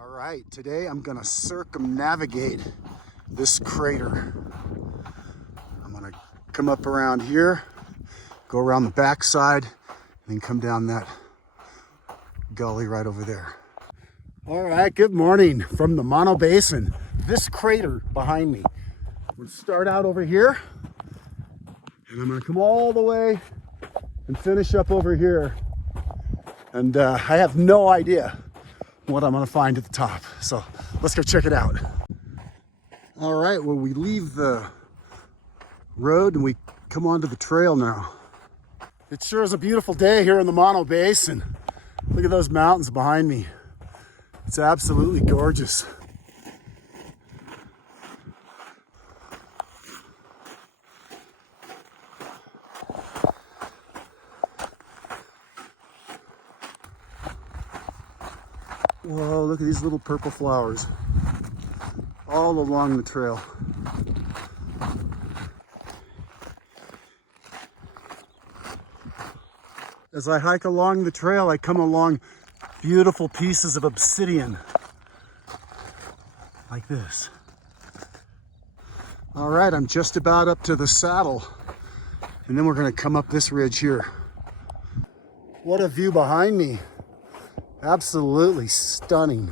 All right, today I'm gonna circumnavigate this crater. I'm gonna come up around here, go around the backside, and then come down that gully right over there. All right, good morning from the Mono Basin. This crater behind me. We'll start out over here, and I'm gonna come all the way and finish up over here. And I have no idea what I'm gonna find at the top. So let's go check it out. All right, well, we leave the road and we come onto the trail now. It sure is a beautiful day here in the Mono Basin. Look at those mountains behind me. It's absolutely gorgeous. Whoa, look at these little purple flowers all along the trail. As I hike along the trail, I come along beautiful pieces of obsidian like this. All right, I'm just about up to the saddle, and then we're gonna come up this ridge here. What a view behind me. Absolutely stunning.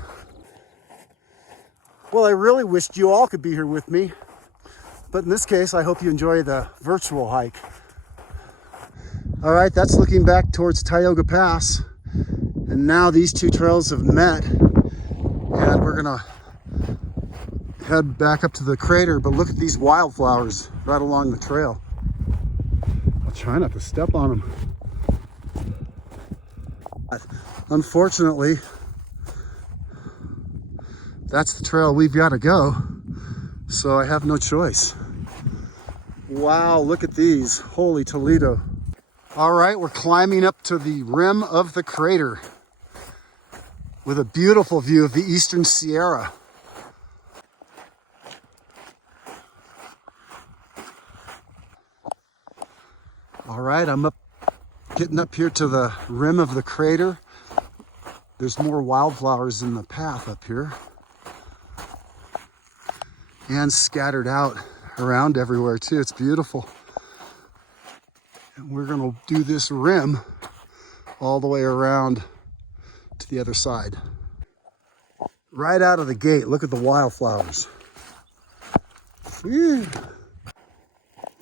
Well, I really wished you all could be here with me, but in this case, I hope you enjoy the virtual hike. All right, that's looking back towards Tioga Pass, and now these two trails have met, and we're gonna head back up to the crater, but look at these wildflowers right along the trail. I'll try not to step on them. Unfortunately, that's the trail we've got to go, so I have no choice. Wow, look at these. Holy Toledo. All right, we're climbing up to the rim of the crater with a beautiful view of the Eastern Sierra. All right, I'm getting up here to the rim of the crater. There's more wildflowers in the path up here and scattered out around everywhere too. It's beautiful. And we're gonna do this rim all the way around to the other side. Right out of the gate, look at the wildflowers. Whew.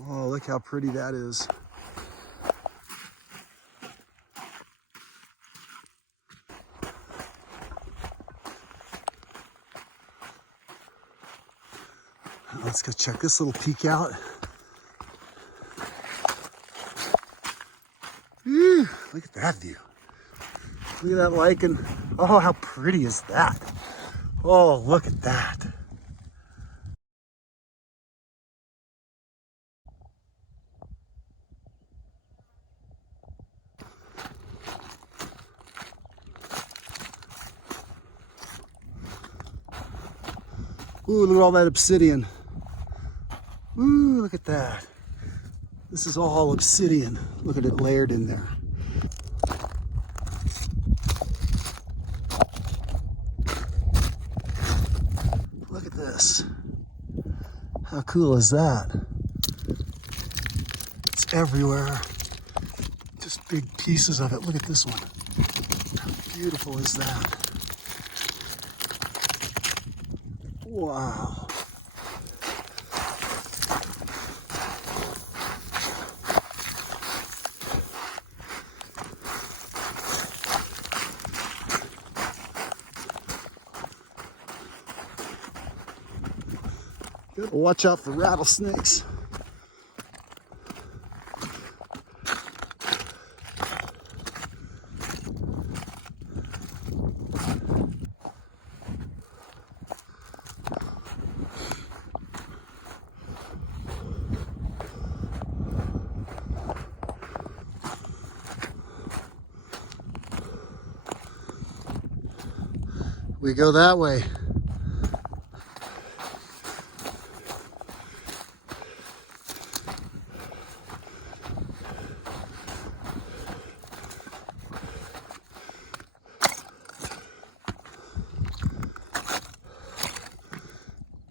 Oh, look how pretty that is. Let's go check this little peak out. Whew, look at that view. Look at that lichen. Oh, how pretty is that? Oh, look at that. Ooh, look at all that obsidian. Ooh, look at that. This is all obsidian. Look at it layered in there. Look at this. How cool is that? It's everywhere. Just big pieces of it. Look at this one. How beautiful is that? Wow. Gotta watch out for rattlesnakes. We go that way.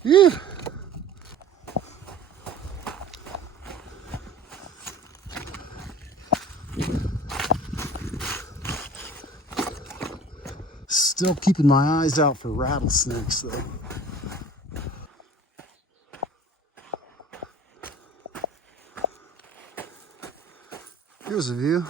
Yeah. Still keeping my eyes out for rattlesnakes though. Here's a view.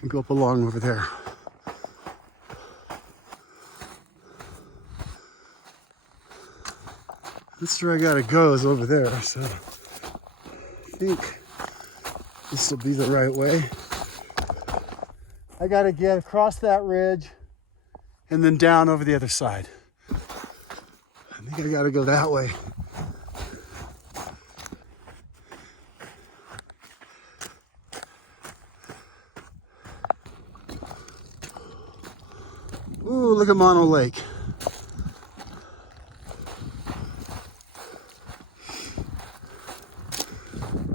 And go up along over there. That's where I gotta go, is over there. So I think this will be the right way. I gotta get across that ridge and then down over the other side. I think I gotta go that way. Ooh, look at Mono Lake.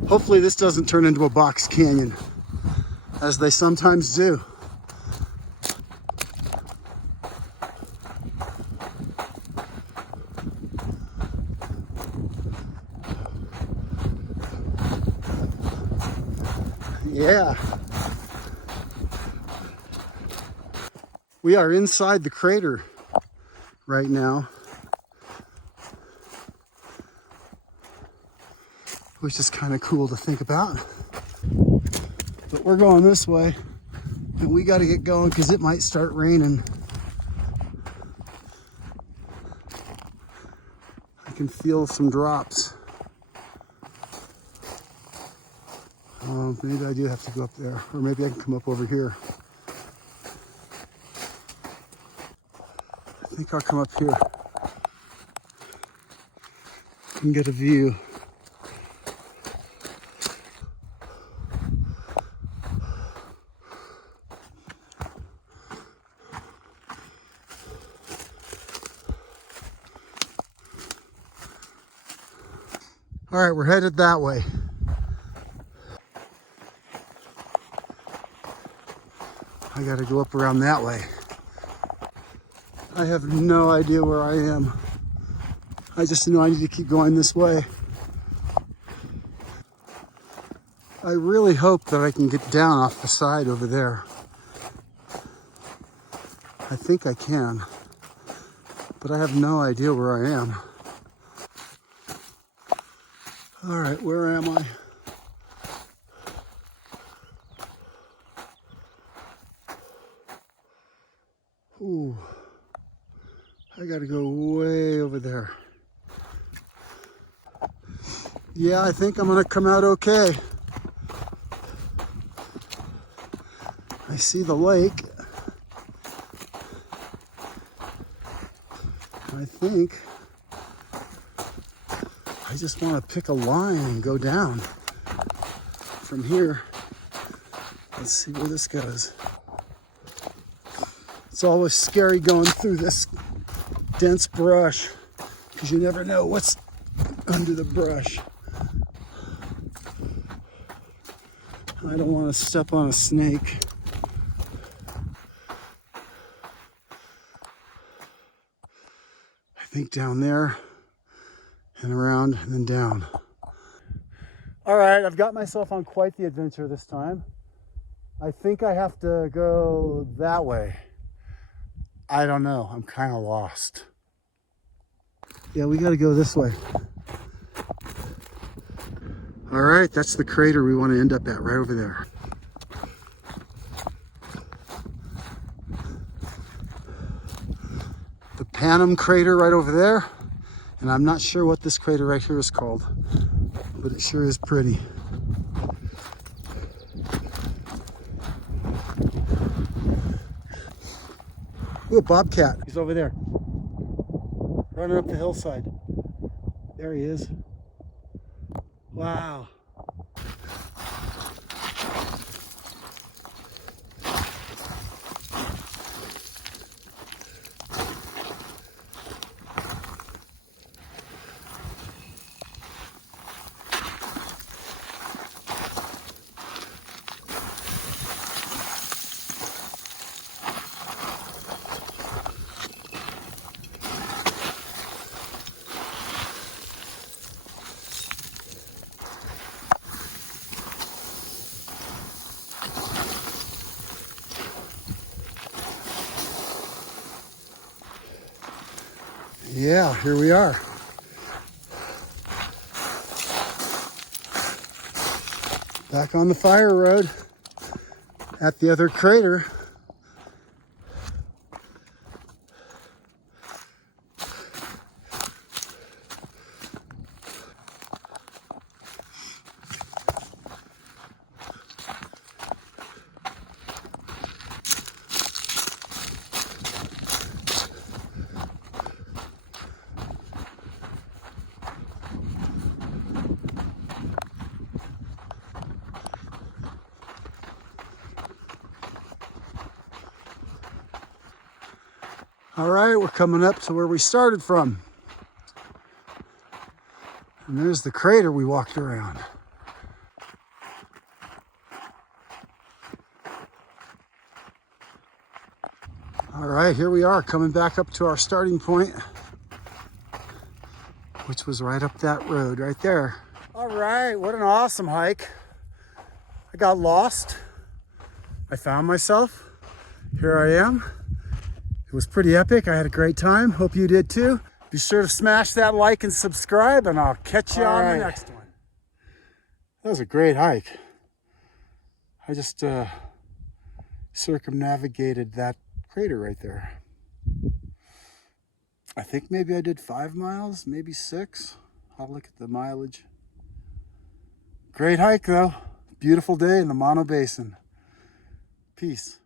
Hopefully this doesn't turn into a box canyon, as they sometimes do. Yeah. We are inside the crater right now, which is kind of cool to think about. But we're going this way, and we got to get going because it might start raining. I can feel some drops. Maybe I do have to go up there, or maybe I can come up over here. I think I'll come up here and get a view. All right, we're headed that way. I gotta go up around that way. I have no idea where I am. I just know I need to keep going this way. I really hope that I can get down off the side over there. I think I can, but I have no idea where I am. All right, where am I? Ooh, I gotta go way over there. Yeah, I think I'm gonna come out okay. I see the lake. I think I just want to pick a line and go down from here. Let's see where this goes. It's always scary going through this dense brush because you never know what's under the brush. I don't want to step on a snake. I think down there and around and then down. All right, I've got myself on quite the adventure this time. I think I have to go that way. I don't know, I'm kind of lost. Yeah, we got to go this way. All right, that's the crater we want to end up at, right over there. The Panum Crater right over there. And I'm not sure what this crater right here is called, but it sure is pretty. Ooh, a bobcat. He's over there. running up the hillside. There he is. Wow. Yeah, here we are. Back on the fire road at the other crater. All right, we're coming up to where we started from. And there's the crater we walked around. All right, here we are coming back up to our starting point, which was right up that road right there. All right, what an awesome hike. I got lost. I found myself. Here I am. It was pretty epic. I had a great time. Hope you did too. Be sure to smash that like and subscribe, and I'll catch you on the next one. That was a great hike. I just circumnavigated that crater right there. I think maybe I did 5 miles, maybe 6. I'll look at the mileage. Great hike though. Beautiful day in the Mono Basin. Peace.